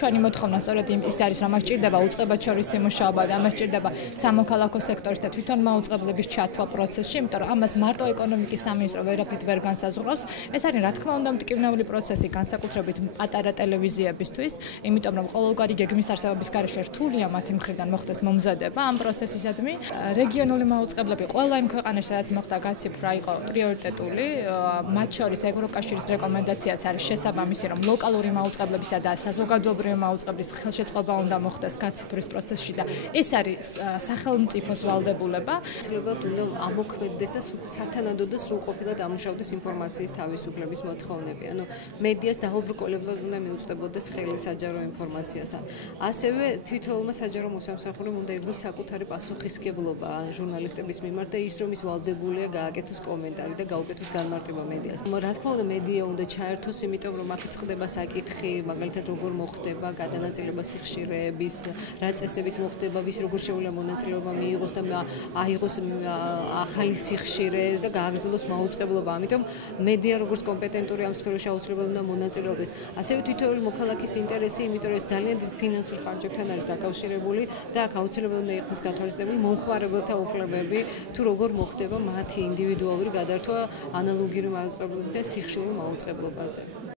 ჩვენი მოთხოვნა სწორედ ის არის, რომ მას ჭირდება უწყებად შორის სიმუშაობა და მას ჭირდება სამოქალაქო სექტორის და თვითონ მაუწყებლობის ჩათვლა პროცესში, იმიტომ რომ ამას მარტო ეკონომიკის სამინისტრო ვერაფრით ვერ განსაზღვრავს. ეს არის რა თქმა უნდა მტკივნეული პროცესი განსაკუთრებით პატარა ტელევიზიებისთვის, იმიტომ რომ ყოველგვარი გეგმის არსებობის გარეშე რთულია მათი მხრიდან მოხდეს მომზადება ამ პროცესისადმი. რეგიონული მაუწყებლები ყველა იმ ქვეყანაში, სადაც მოხდა გაციფრვა, იყო პრიორიტეტული. მათ შორის ევროკავშირის რეკომენდაციაც არის შესაბამისი, რომ ლოკალური მაუწყებლებისა და საზოგადოებრივი მაუწყებლის ხელშეწყობა უნდა მოხდეს გაციფრის პროცესში და ეს არის სახელმწიფოს ვალდებულება. ცდილობთ უნდა ამოქმედდეს და სათანადოდ და სრულყოფილად ამუშავდეს ინფორმაციის თავისუფლების მოთხოვნები. ანუ მედიას დაუბრკოლებლად უნდა მიუწვდებოდეს ხელი საჯარო ინფორმაციასთან. ასევე თითოეულმა საჯარო მოსამსახურემ უნდა იყოს საკუთარი პასუხისმგებლობა ჟურნალისტების მიმართ და ის რომ ის ვალდებულია გააკეთოს კომენტარი და გაუკეთოს განმარტება მედიას. რა თქმა უნდა მედია უნდა ჩაერთოს, იმიტომ რომ აქ წყდება საკითხი, მაგალითად როგორ მოხდება გადანაწილება სიხშირეების, რა წესებით მოხდება, ვის როგორ შეუძლია მონაწილეობა მიიღოს და აიღოს ახალი სიხშირე და გააგრძელოს მაუწყებლობა. ამიტომ მედია როგორც კომპეტენტური ამ სფეროში აუცილებლად უნდა მონაწილეობდეს. ასევე თითოეული მოქალაქის ინტერესი, იმიტომ რომ ეს ძალიან დიდ ფინანსურ ხარჯებთან არის დაკავშირებული და აქ აუცილებლად უნდა იქნეს გათვალისწინებული მომხმარებელთა უფლებები, თუ როგორ მოხდება მათი ინდივიდუალური გადართვა ანალოგიური მაუწყებლობებით და სიხშირულ მაუწყებლობაზე.